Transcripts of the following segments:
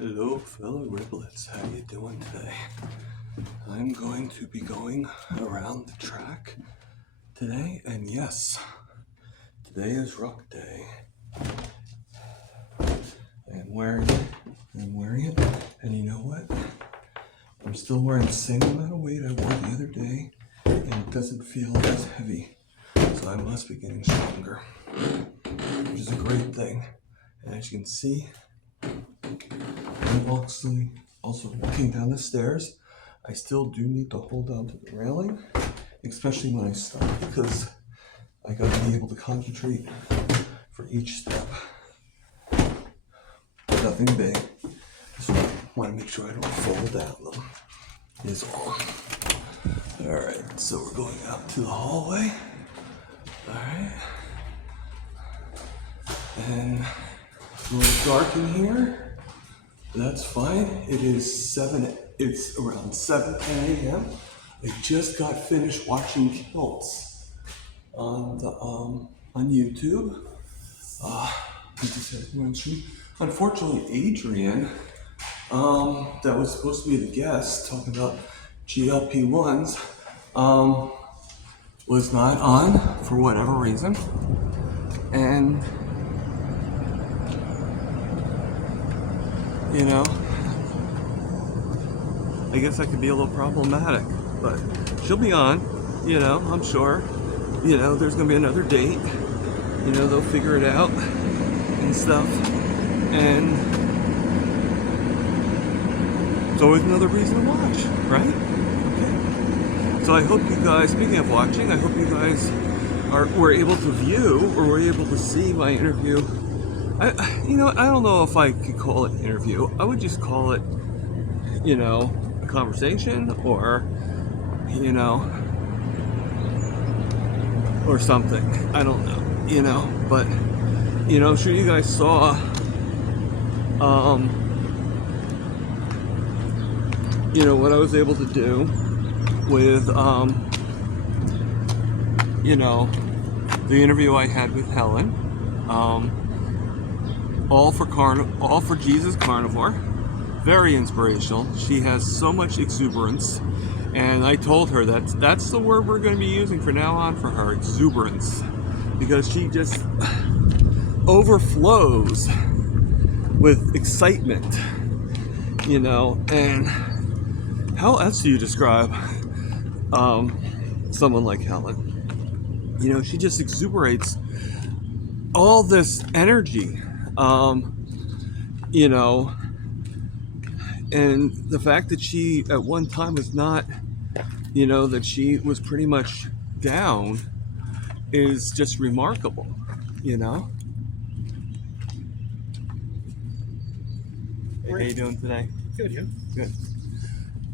Hello fellow riblets, how you doing today? I'm going to be going around the track today, and yes, today is Ruck Day. I'm wearing it, and you know what? I'm still wearing the same amount of weight I wore the other day, and it doesn't feel as heavy, so I must be getting stronger, which is a great thing. And as you can see, I'm also walking down the stairs. I still do need to hold on to the railing, especially when I stop, because I got to be able to concentrate for each step. Nothing big. Just want to make sure I don't fall down them, is all. Alright, so we're going out to the hallway. Alright. And a little dark in here. That's fine. It's around 7 a.m. I just got finished watching Kilts on YouTube. I just had one stream. Unfortunately, Adrian, that was supposed to be the guest talking about GLP-1s, was not on for whatever reason. And you know, I guess I could be a little problematic, but she'll be on, you know, I'm sure. You know, there's gonna be another date, you know, they'll figure it out and stuff. And it's always another reason to watch, right? Okay. So I hope you guys, speaking of watching, I hope you guys were able to view or were able to see my interview. I don't know if I could call it an interview. I would just call it, you know, a conversation, or, you know, or something. I don't know, you know, but, you know, I'm sure you guys saw, you know, what I was able to do with, you know, the interview I had with Helen. All for Jesus Carnivore. Very inspirational. She has so much exuberance, and I told her that's the word we're going to be using from now on for her, exuberance, because she just overflows with excitement, you know. And how else do you describe someone like Helen? You know, she just exuberates all this energy. You know, and the fact that she at one time was not, you know, that she was pretty much down is just remarkable, you know. Hey, how you doing today? Good, yeah. Good.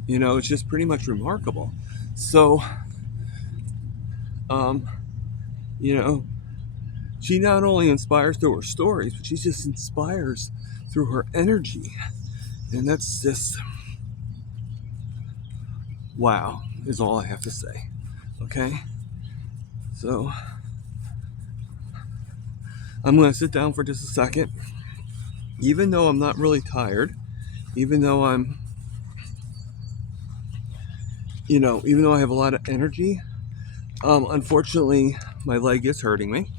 You know, it's just pretty much remarkable. So, you know, she not only inspires through her stories, but she just inspires through her energy. And that's just, wow, is all I have to say. Okay? So, I'm going to sit down for just a second. Even though I'm not really tired, even though I'm, you know, even though I have a lot of energy, unfortunately, my leg is hurting me.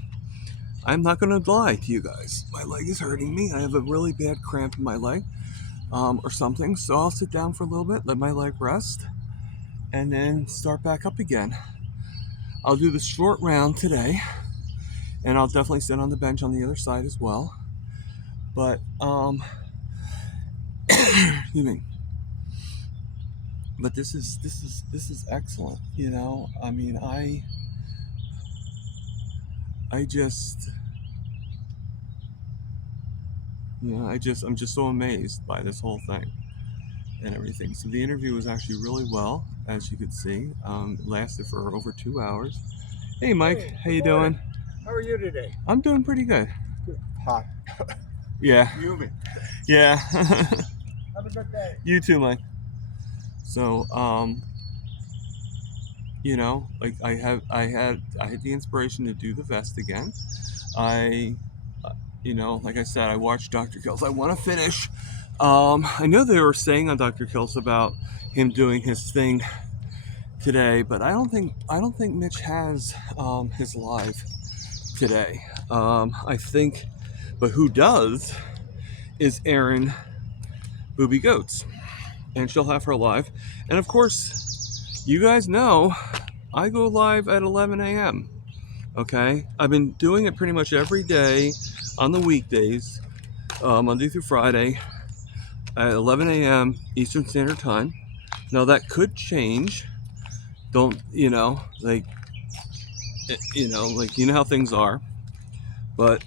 I'm not going to lie to you guys. My leg is hurting me. I have a really bad cramp in my leg, or something. So I'll sit down for a little bit, let my leg rest, and then start back up again. I'll do the short round today, and I'll definitely sit on the bench on the other side as well. But, excuse me. But this is excellent, you know. I mean, I just, you know, I'm just so amazed by this whole thing and everything. So the interview was actually really well, as you could see. It lasted for over 2 hours. Hey, Mike, Hey, how you good morning. doing? How are you today? I'm doing pretty good. Good. Hot. Yeah. Humid. Yeah. Have a good day. You too, Mike. So, you know, like I had the inspiration to do the vest again. You know, like I said, I watched Dr. Kills. I want to finish. I know they were saying on Dr. Kills about him doing his thing today, but I don't think Mitch has his live today. I think, but who does is Erin Booby Goats, and she'll have her live. And of course, you guys know I go live at 11 a.m. Okay, I've been doing it pretty much every day on the weekdays, Monday through Friday at 11 a.m. Eastern Standard Time. Now that could change. Don't, you know, like, you know how things are. But,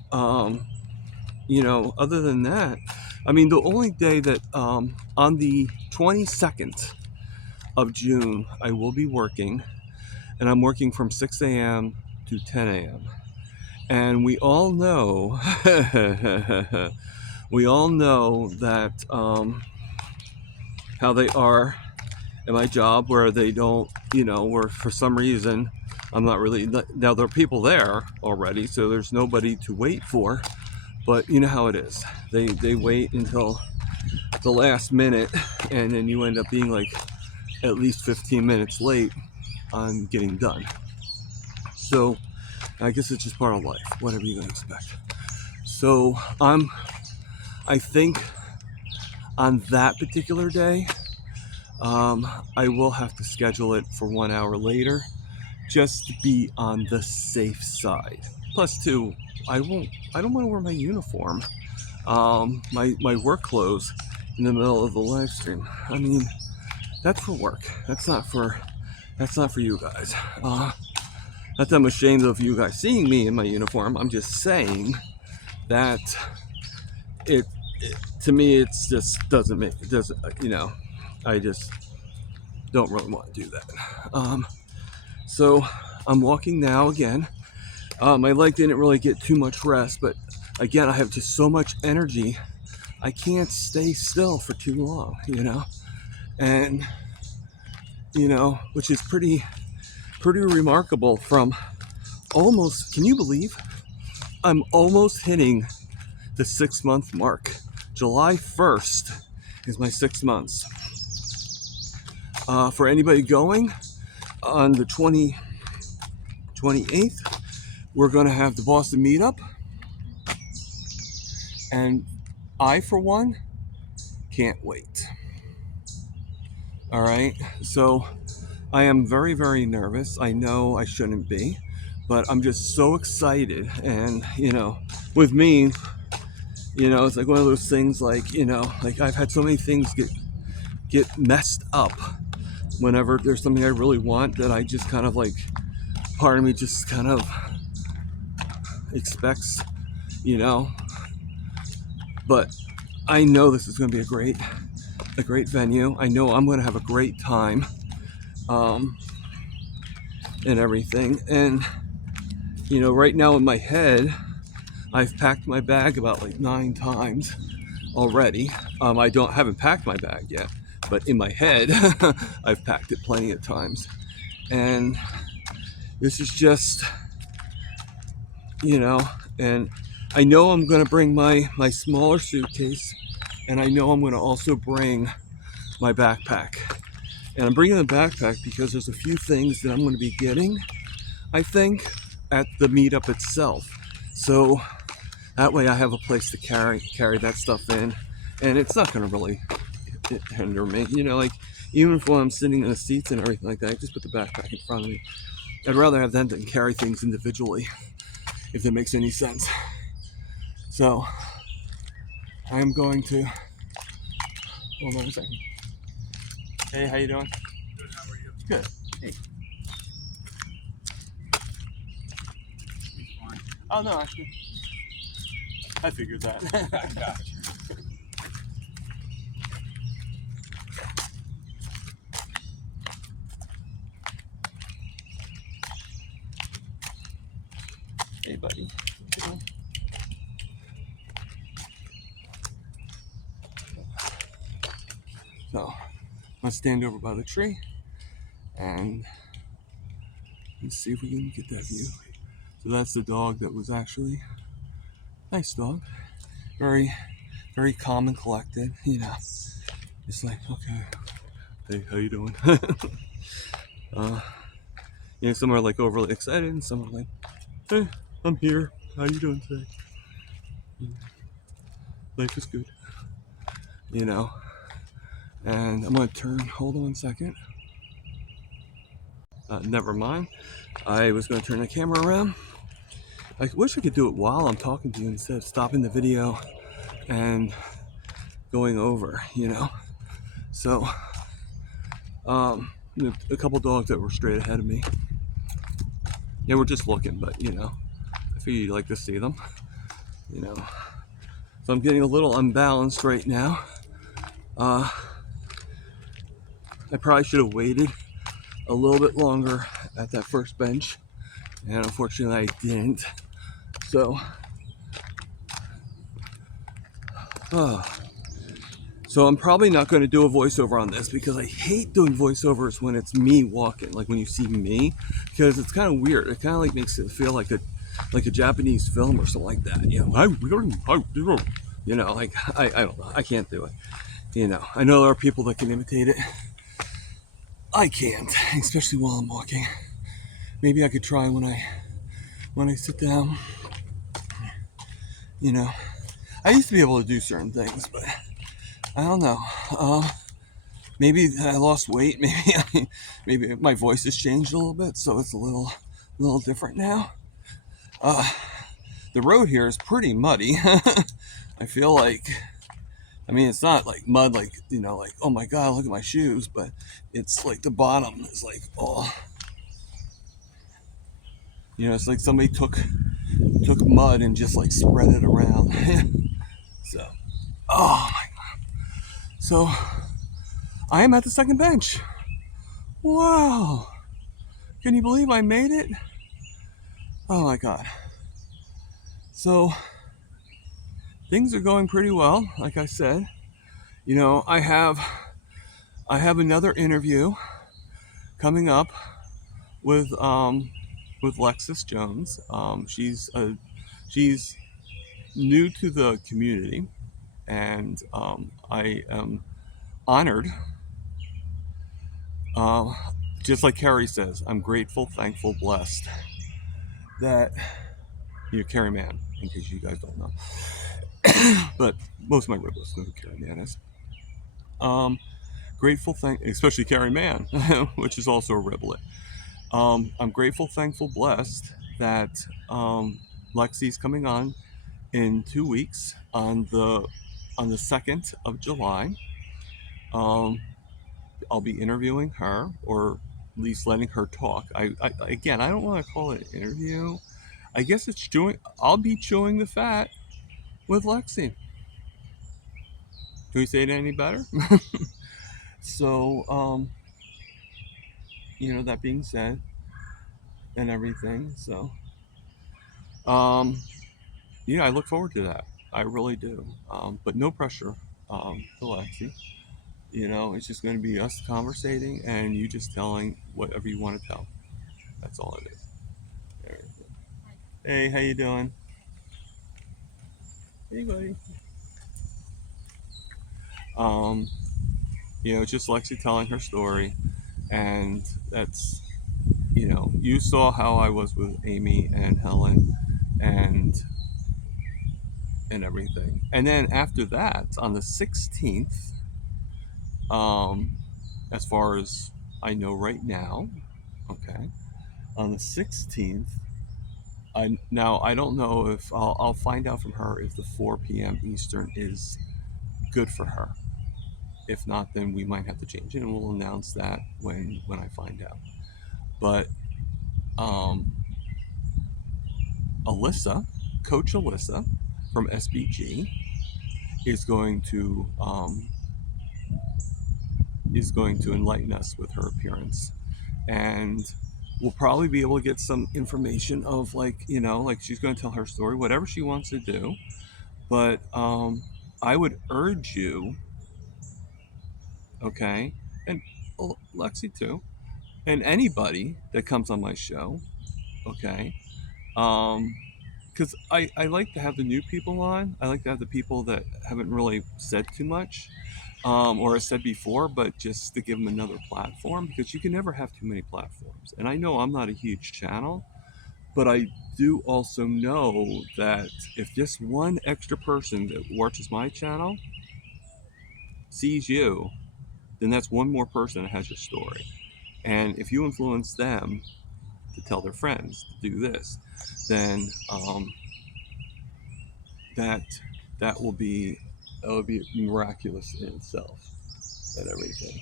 you know, other than that, I mean, the only day that, on the 22nd of June, I will be working, and I'm working from 6 a.m. to 10 a.m. And we all know, that, how they are in my job, where they don't, you know, where for some reason I'm not really, now there are people there already, so there's nobody to wait for, but you know how it is. They wait until the last minute, and then you end up being like at least 15 minutes late on getting done. So I guess it's just part of life, whatever you can expect. So I think on that particular day, I will have to schedule it for 1 hour later, just to be on the safe side. Plus, too, I don't want to wear my uniform, my work clothes, in the middle of the live stream. I mean, that's for work. That's not for you guys. Not that I'm ashamed of you guys seeing me in my uniform. I'm just saying that it to me, it's just doesn't, you know, I just don't really want to do that. So I'm walking now again. My leg didn't really get too much rest, but again, I have just so much energy. I can't stay still for too long, you know, and you know, which is pretty remarkable. From almost, can you believe I'm almost hitting the 6-month mark? July 1st is my 6 months. For anybody going on the 28th, we're going to have the Boston meetup, and I, for one, can't wait. All right, so I am very, very nervous. I know I shouldn't be, but I'm just so excited. And you know, with me, you know, it's like one of those things, like, you know, like I've had so many things get messed up whenever there's something I really want, that I just kind of like, part of me just kind of expects, you know, but I know this is going to be a great venue. I know I'm going to have a great time, and everything. And you know, right now in my head, I've packed my bag about like 9 times already. I haven't packed my bag yet, but in my head, I've packed it plenty of times. And this is just, you know, and I know I'm going to bring my smaller suitcase, and I know I'm going to also bring my backpack. And I'm bringing the backpack because there's a few things that I'm going to be getting, I think, at the meetup itself. So that way I have a place to carry that stuff in, and it's not going to really hinder me. You know, like, even if when I'm sitting in the seats and everything like that, I just put the backpack in front of me. I'd rather have them than carry things individually, if that makes any sense. So I am going to, hold on a second. Hey, how you doing? Good, how are you? Good. Hey. He's fine. Oh no, actually, I figured that. Gotcha. Hey, buddy. So I'm gonna stand over by the tree and let's see if we can get that view. So that's the dog that was actually nice dog, very, very calm and collected. You know, it's like, okay, hey, how you doing? You know, some are like overly excited, and some are like, hey, I'm here. How you doing today? Life is good. You know, and I'm gonna turn. Hold on one second. Never mind. I was gonna turn the camera around. I wish I could do it while I'm talking to you instead of stopping the video and going over. You know, so a couple dogs that were straight ahead of me. Yeah, we're just looking, but you know, I figure you'd like to see them. You know, so I'm getting a little unbalanced right now. I probably should have waited a little bit longer at that first bench, and unfortunately I didn't. So, so I'm probably not going to do a voiceover on this because I hate doing voiceovers when it's me walking, like when you see me, because it's kind of weird. It kind of like makes it feel like a Japanese film or something like that. You know, like I don't know, I can't do it. You know, I know there are people that can imitate it. I can't, especially while I'm walking. Maybe I could try when I sit down. You know, I used to be able to do certain things, but I don't know. Maybe I lost weight. Maybe my voice has changed a little bit, so it's a little different now. The road here is pretty muddy. I feel like, I mean, it's not like mud, like, you know, like, oh my God, look at my shoes, but it's like the bottom is like, oh, you know, it's like somebody took mud and just like spread it around. So, oh my God. So, I am at the second bench. Wow. Can you believe I made it? Oh my God. So, things are going pretty well, like I said. You know, I have another interview coming up with Lexus Jones. She's new to the community, and I am honored. Just like Carrie says, I'm grateful, thankful, blessed that you're Carrie Mann, in case you guys don't know. But most of my ribblets know who Carrie Mann is. Grateful, especially Carrie Mann, which is also a riblet. I'm grateful, thankful, blessed that Lexi's coming on in 2 weeks on the 2nd of July. I'll be interviewing her, or at least letting her talk. Again, I don't want to call it an interview. I guess it's I'll be chewing the fat with Lexi. Can we say it any better? So, you know, that being said, and everything. So, yeah, I look forward to that. I really do. But no pressure, to Lexi. You know, it's just going to be us conversating and you just telling whatever you want to tell. That's all it is. There it is. Hey, how you doing? Hey, buddy. Um, you know, it's just Lexi telling her story, and that's, you know, you saw how I was with Amy and Helen, and everything. And then after that, on the 16th, as far as I know right now, okay, on the 16th, I don't know if I'll find out from her if the 4 p.m. Eastern is good for her. If not, then we might have to change it, and we'll announce that when I find out. But Alyssa, Coach Alyssa from SBG, is going to enlighten us with her appearance, and we'll probably be able to get some information of, like, you know, like, she's going to tell her story, whatever she wants to do. But I would urge you okay, and Lexi too, and anybody that comes on my show, okay, because I like to have the new people on. I like to have the people that haven't really said too much, or I said before, but just to give them another platform, because you can never have too many platforms. And I know I'm not a huge channel, but I do also know that if just one extra person that watches my channel sees you, then that's one more person that has your story. And if you influence them to tell their friends to do this, then that that will be miraculous in itself and everything.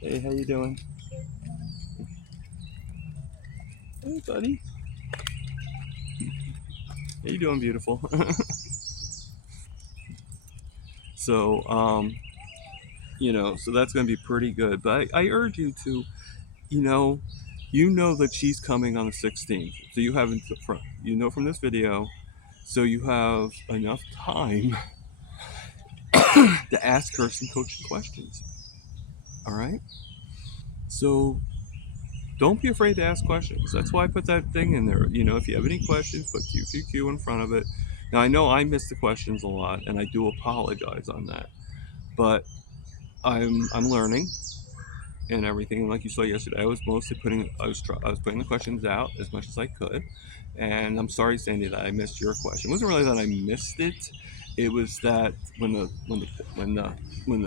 Hey, how you doing? Hey, buddy. How you doing, beautiful? So, so that's going to be pretty good. But I urge you to, you know, that she's coming on the 16th. So you haven't, from this video, so you have enough time to ask her some coaching questions. All right. So don't be afraid to ask questions. That's why I put that thing in there. If you have any questions, put QQQ in front of it. Now I know I miss the questions a lot, and I do apologize on that. But I'm learning and everything. And like you saw yesterday, I was mostly I was putting the questions out as much as I could. And I'm sorry, Sandy, that I missed your question. It wasn't really that I missed it. It was that when the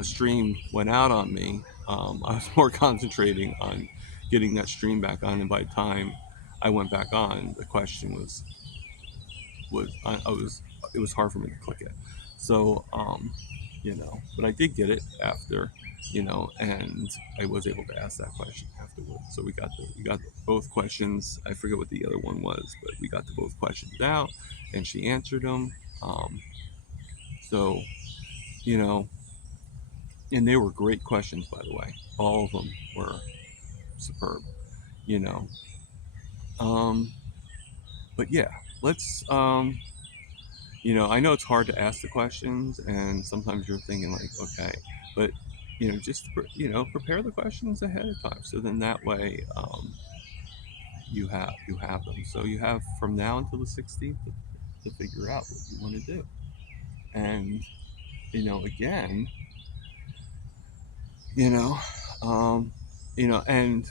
stream went out on me, I was more concentrating on getting that stream back on. And by the time I went back on, the question I was it was hard for me to click it. So but I did get it after, and I was able to ask that question afterwards. So we got both questions. I forget what the other one was, but we got the both questions out, and she answered them. So you know, and they were great questions, by the way. All of them were superb. You know, um, but yeah, let's I know it's hard to ask the questions, and sometimes you're thinking like, okay, but just prepare the questions ahead of time, so then that way you have them. So you have from now until the 16th to figure out what you want to do, and again, you know, um, and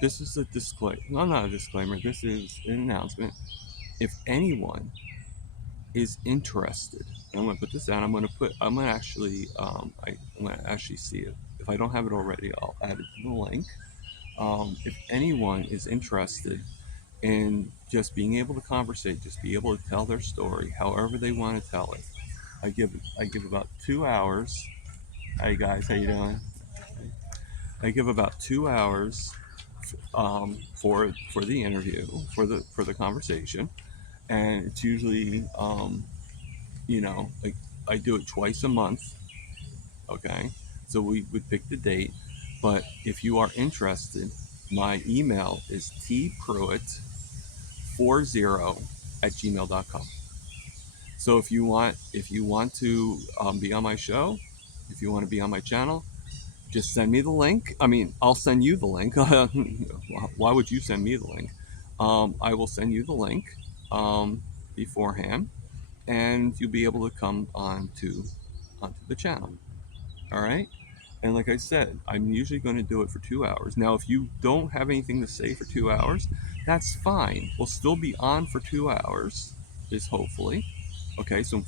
this is a disclaimer. No, not a disclaimer. This is an announcement. If anyone is interested, and I'm going to put this down. I'm going to actually, I'm going to actually see it. If I don't have it already, I'll add it to the link. If anyone is interested in just being able to conversate, just be able to tell their story, however they want to tell it, I give about 2 hours. Hey guys, how you doing? I give about 2 hours for the interview, for the conversation, and it's usually like I do it twice a month. Okay, so we would pick the date, but if you are interested, my email is tpruitt40@gmail.com. So if you want to be on my show, if you want to be on my channel, just send me the link. I mean, I'll send you the link. Why would you send me the link? I will send you the link beforehand, and you'll be able to come onto the channel. All right. And like I said, I'm usually going to do it for 2 hours. Now, if you don't have anything to say for 2 hours, that's fine. We'll still be on for 2 hours, just hopefully. Okay, so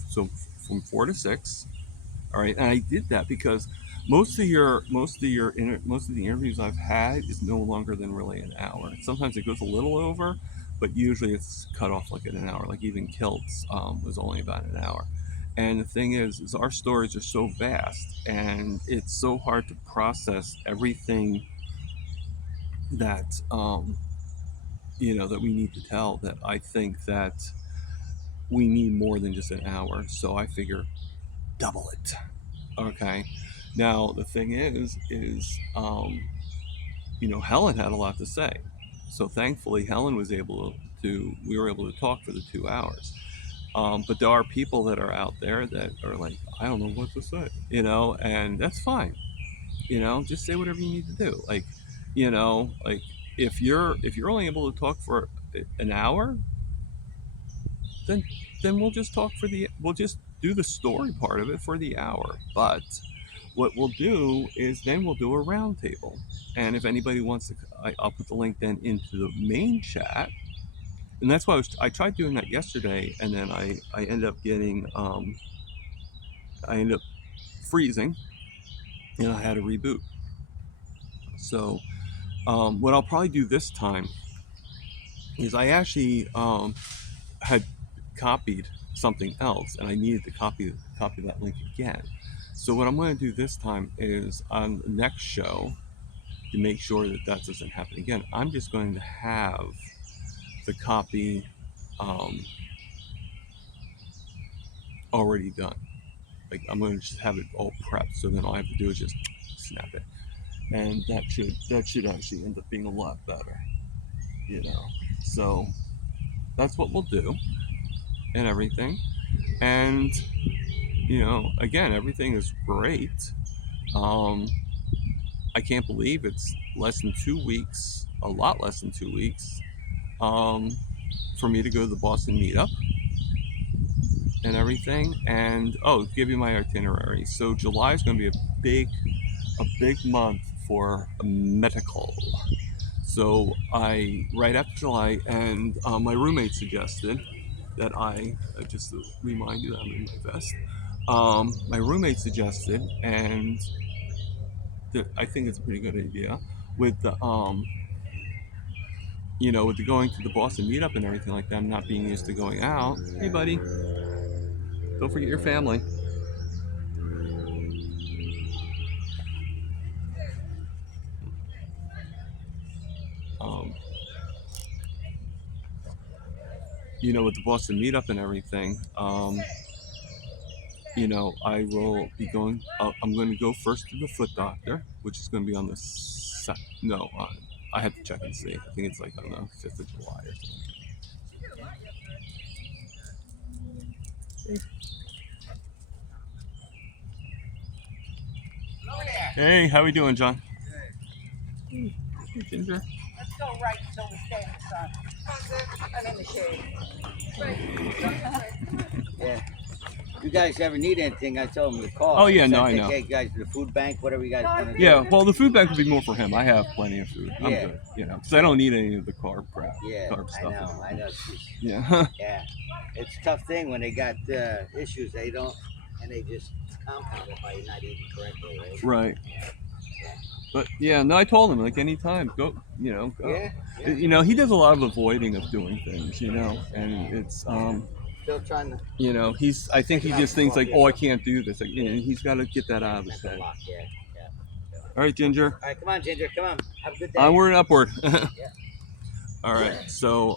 from 4 to 6. All right, and I did that because most of the interviews I've had is no longer than really an hour. Sometimes it goes a little over, but usually it's cut off like at an hour. Like even Kilts was only about an hour. And the thing is our stories are so vast, and it's so hard to process everything that that we need to tell. That I think that we need more than just an hour. So I figure double it. Okay. Now the thing is, Helen had a lot to say. So thankfully, Helen was able to. We were able to talk for the 2 hours. But there are people that are out there that are like, I don't know what to say, and that's fine. Just say whatever you need to do. Like if you're only able to talk for an hour, then we'll just we'll just do the story part of it for the hour. But what we'll do is then we'll do a roundtable, and if anybody wants to, I'll put the link then into the main chat. And that's why I tried doing that yesterday, and then I ended up I ended up freezing, and I had to reboot. So what I'll probably do this time is I actually had copied something else, and I needed to copy that link again. So what I'm going to do this time is on the next show, to make sure that that doesn't happen again, I'm just going to have the copy um, already done. Like I'm going to just have it all prepped, so then all I have to do is just snap it, and that should actually end up being a lot better, you know. So that's what we'll do, and everything, and again, everything is great. Um, I can't believe it's less than 2 weeks, a lot less than 2 weeks, um, for me to go to the Boston meetup and everything. And give you my itinerary. So July is going to be a big month for medical. So right after July, and my roommate suggested that just to remind you that I'm in my vest. My roommate suggested, and I think it's a pretty good idea, with the with the going to the Boston meetup and everything like that. I'm not being used to going out. Hey, buddy, don't forget your family. Um, with the Boston meetup and everything. I will be going. I'm going to go first to the foot doctor, which is going to be on the no. I have to check and see. I think it's like on the 5th of July or something. Hey, how we doing, John? Hey, Ginger. Let's go right so we stay in the sun. I'm in the shade. Yeah. If you guys ever need anything, I tell them to call. Oh yeah, no, I know. Take you guys to the food bank, whatever you guys want to do. Yeah, well, the food bank would be more for him. I have plenty of food. I'm Yeah. good, because I don't need any of the carb crap. Yeah, Carb stuff. I know. Yeah. Yeah, it's a tough thing when they got issues. They don't, and they just compound it by not eating correctly, right? Right. But yeah, no, I told him like anytime, go. Go. Yeah. He does a lot of avoiding of doing things, and it's Still trying to. I think he just thinks like, oh, I can't do this. Like, he's got to get that out of his head. Yeah. All right, Ginger. All right, come on, Ginger. Come on. Have a good day. Onward and upward. Yeah. All right. So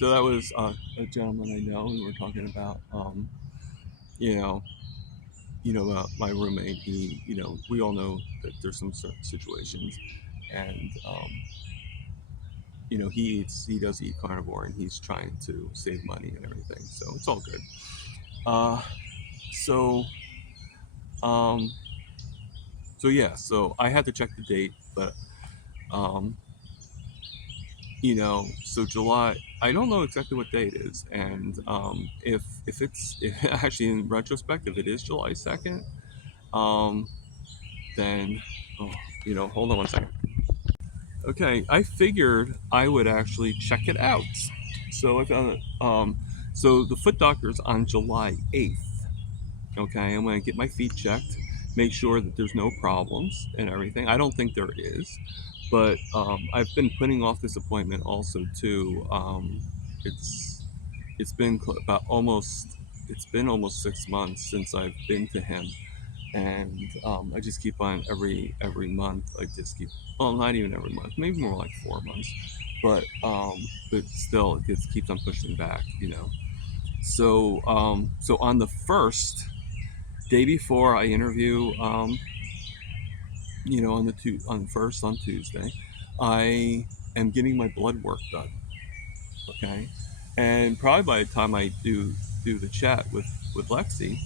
that was a gentleman I know, and we were talking about my roommate. He, we all know that there's some certain situations, and he does eat carnivore, and he's trying to save money and everything. So it's all good. So yeah. So I had to check the date, but so July. I don't know exactly what day it is, and if actually in retrospect, if it is July 2nd, then hold on one second. Okay, I figured I would actually check it out. So I found it. So the foot doctor's on July 8th. Okay, I'm gonna get my feet checked, make sure that there's no problems and everything. I don't think there is, but I've been putting off this appointment also too. It's been about almost 6 months since I've been to him, and I just keep on every month. I just keep, well, not even every month, maybe more like 4 months, but still it keeps on pushing back. So so on the first day before I interview, on Tuesday, I am getting my blood work done. Okay, And probably by the time I do the chat with Lexi,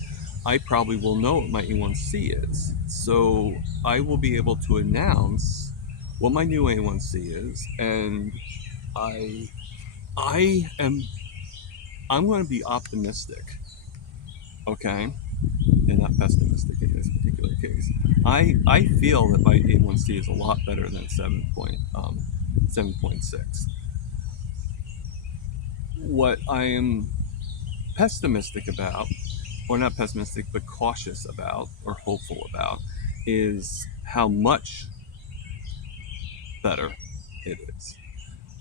I probably will know what my A1C is. So I will be able to announce what my new A1C is, and I I am I'm going to be optimistic, okay, and not pessimistic in this particular case. I feel that my A1C is a lot better than 7.6. What I am pessimistic about, or not pessimistic, but cautious about, or hopeful about, is how much better it is.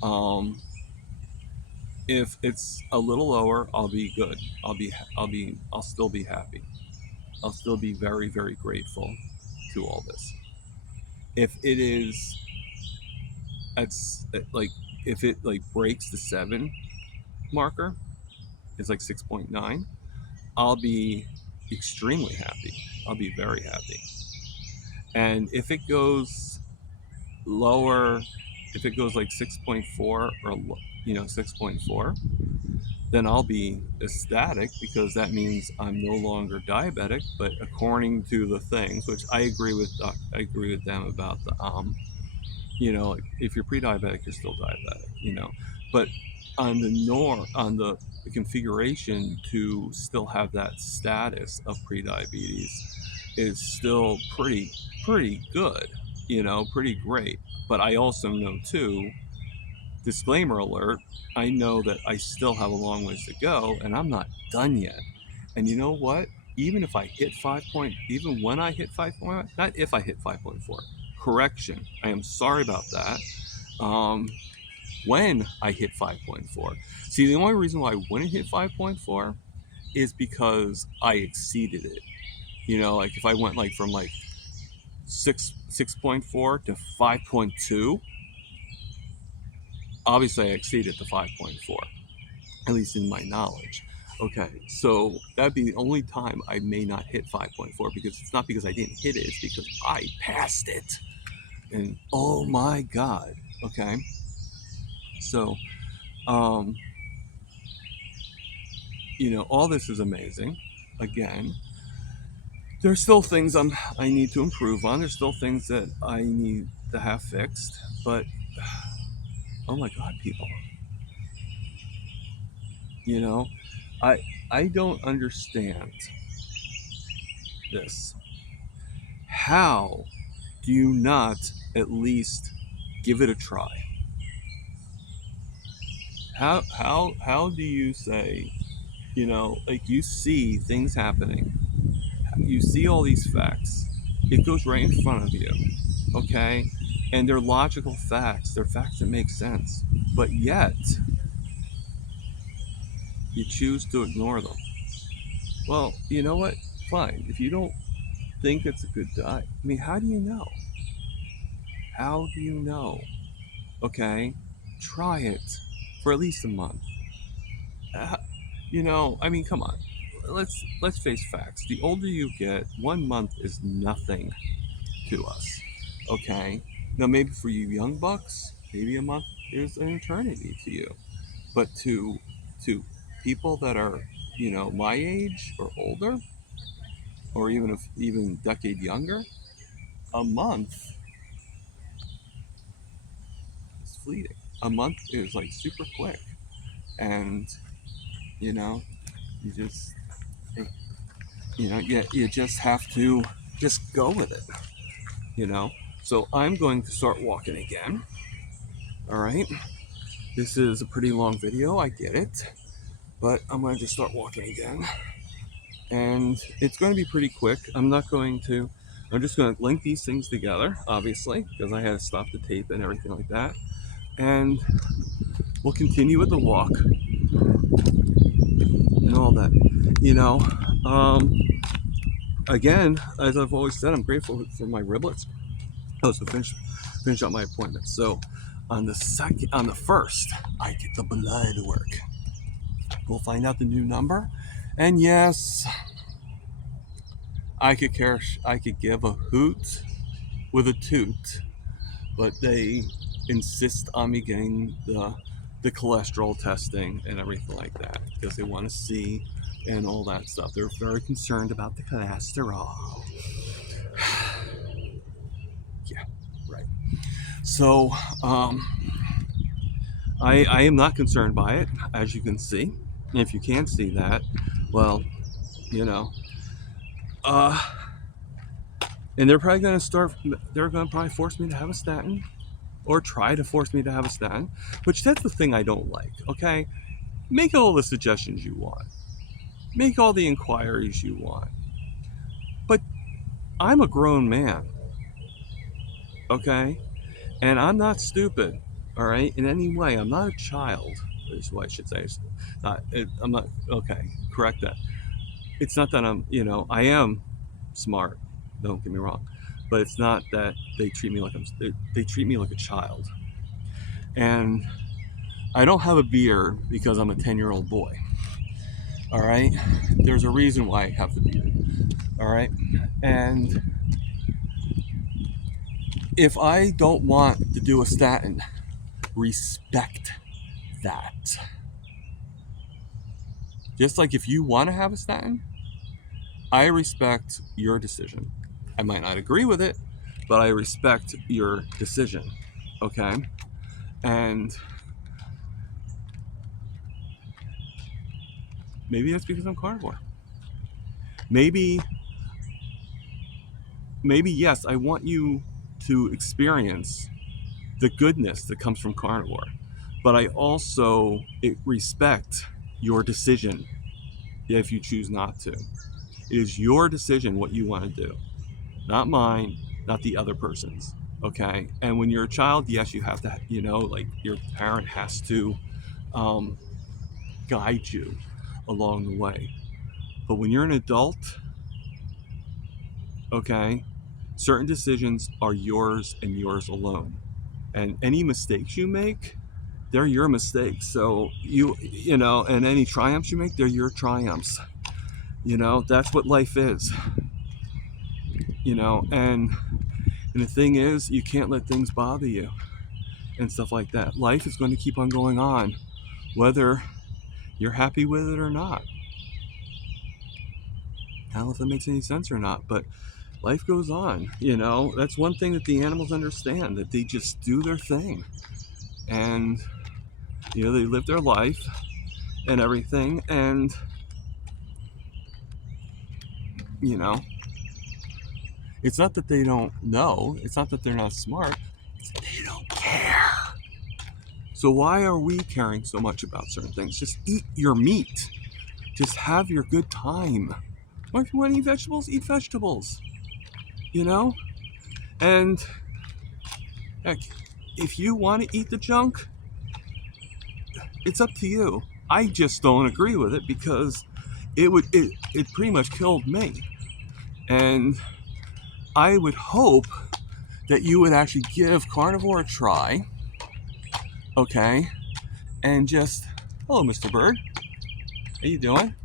Um, if it's a little lower, I'll be good. I'll still be happy. I'll still be very, very grateful to all this. If it is at like, if it like breaks the 7 marker, it's like 6.9, I'll be extremely happy. I'll be very happy. And if it goes lower, if it goes like 6.4 or 6.4, then I'll be ecstatic because that means I'm no longer diabetic. But according to the things, which I agree with them about the like if you're pre-diabetic, you're still diabetic, but on the configuration to still have that status of pre-diabetes is still pretty good, pretty great. But I also know too, disclaimer alert, I know that I still have a long ways to go and I'm not done yet. And you know what? Even if I hit even when I hit 5 point, not if I hit 5.4, correction, I am sorry about that. um, when I hit 5.4. See, the only reason why I wouldn't hit 5.4 is because I exceeded it. Like if I went like from like 6.4 to 5.2, obviously I exceeded the 5.4, at least in my knowledge. Okay, so that'd be the only time I may not hit 5.4, because it's not because I didn't hit it, it's because I passed it. And oh my God. Okay, so um, all this is amazing. Again, there's still things I need to improve on. There's still things that I need to have fixed. But oh my God, people, you know, I I don't understand this. How do you not at least give it a try? How do you say, like you see things happening, you see all these facts, it goes right in front of you, okay? And they're logical facts, they're facts that make sense, but yet you choose to ignore them. Well, you know what? Fine. If you don't think it's a good diet, I mean, how do you know? How do you know? Okay? Try it for at least a month. Uh, I mean, come on. Let's face facts. The older you get, 1 month is nothing to us. Okay? Now, maybe for you young bucks, maybe a month is an eternity to you. But to people that are, my age or older, or even a decade younger, a month is fleeting. A month is like super quick, and you know, you just you just have to just go with it. You know. So I'm going to start walking again. All right. This is a pretty long video. I get it, but I'm going to just start walking again, and it's going to be pretty quick. I'm just going to link these things together, obviously, because I had to stop the tape and everything like that. And we'll continue with the walk and all that. You know, um, again, as I've always said, I'm grateful for my riblets. Oh, so finish up my appointment. So on the first, I get the blood work. We'll find out the new number, and yes, I could give a hoot with a toot, but they insist on me getting the the cholesterol testing and everything like that, because they want to see and all that stuff. They're very concerned about the cholesterol. Yeah, right. So I am not concerned by it, as you can see. If you can't see that, well, you know, uh, and they're probably going to start. They're going to probably force me to have a statin, or try to force me to have a statin. Which, that's the thing I don't like. Okay, make all the suggestions you want, make all the inquiries you want, but I'm a grown man. Okay, and I'm not stupid. All right, in any way, I'm not a child. Is what I should say. I'm not. Okay, correct that. It's not that I'm. I am smart. Don't get me wrong, but it's not that they treat me like they treat me like a child. And I don't have a beard because I'm a 10-year-old boy. All right, there's a reason why I have the beard. All right, and if I don't want to do a statin, respect that. Just like if you want to have a statin, I respect your decision. I might not agree with it, but I respect your decision. Okay? And maybe that's because I'm carnivore. Maybe yes, I want you to experience the goodness that comes from carnivore. But I also respect your decision if you choose not to. It is your decision what you want to do, not mine, not the other person's. Okay? And when you're a child, yes, you have to, like your parent has to um, guide you along the way. But when you're an adult, okay, certain decisions are yours and yours alone. And any mistakes you make, they're your mistakes. So and any triumphs you make, they're your triumphs. That's what life is. And the thing is, you can't let things bother you and stuff like that. Life is going to keep on going on, whether you're happy with it or not. I don't know if that makes any sense or not, but life goes on. That's one thing that the animals understand, that they just do their thing. And, they live their life and everything. And, it's not that they don't know. It's not that they're not smart. It's that they don't care. So why are we caring so much about certain things? Just eat your meat. Just have your good time. Or if you want to eat vegetables, eat vegetables. And heck, if you want to eat the junk, it's up to you. I just don't agree with it because it pretty much killed me. And I would hope that you would actually give carnivore a try. Okay? And just, hello, Mr. Bird. How you doing?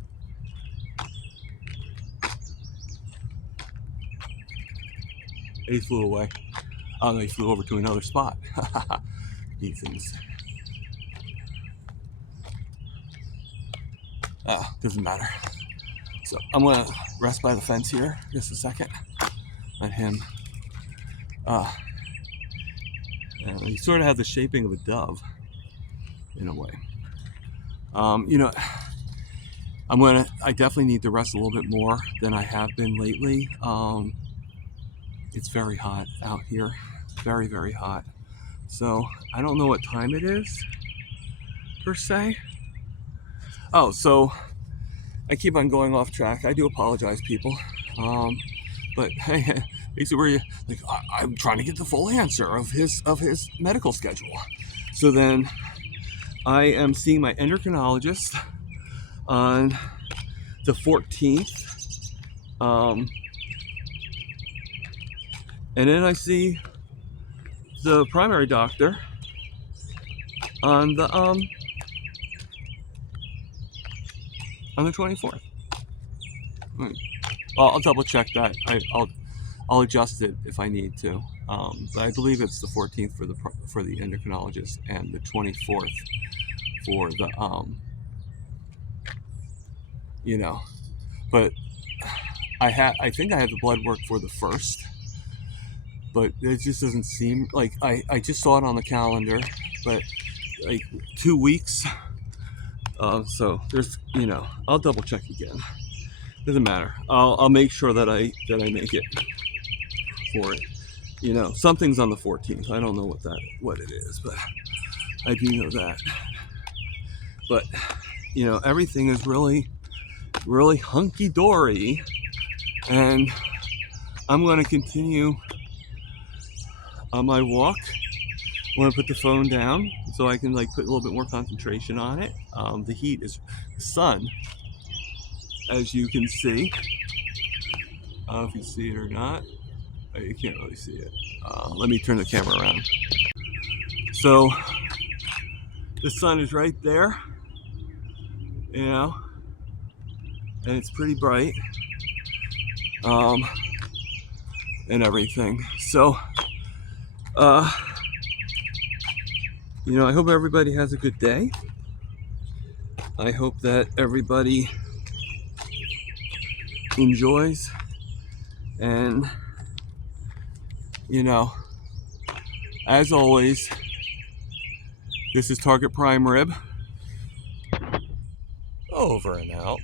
He flew away. Oh no, he flew over to another spot. These things. Doesn't matter. So I'm gonna rest by the fence here just a second. Let him. He sort of has the shaping of a dove, in a way. I definitely need to rest a little bit more than I have been lately. It's very hot out here, very, very hot. So I don't know what time it is, per se. Oh, so I keep on going off track. I do apologize, people. But hey, basically, I'm trying to get the full answer of his medical schedule. So then, I am seeing my endocrinologist on the 14th, and then I see the primary doctor on the 24th. Well, I'll double check that. I'll adjust it if I need to. But I believe it's the 14th for the endocrinologist and the 24th for the you know, but I think I had the blood work for the 1st, but it just doesn't seem like I just saw it on the calendar, but like 2 weeks. So there's, I'll double check again. Doesn't matter. I'll make sure that I make it for it. Something's on the 14th. I don't know what it is, but I do know that. But everything is really, really hunky dory, and I'm going to continue on my walk. I'm going to put the phone down so I can put a little bit more concentration on it. The heat is the sun, as you can see. I don't know if you see it or not. You can't really see it. Let me turn the camera around. So the sun is right there, and it's pretty bright, and everything. So, I hope everybody has a good day. I hope that everybody enjoys, and as always, this is Target Prime Rib, over and out.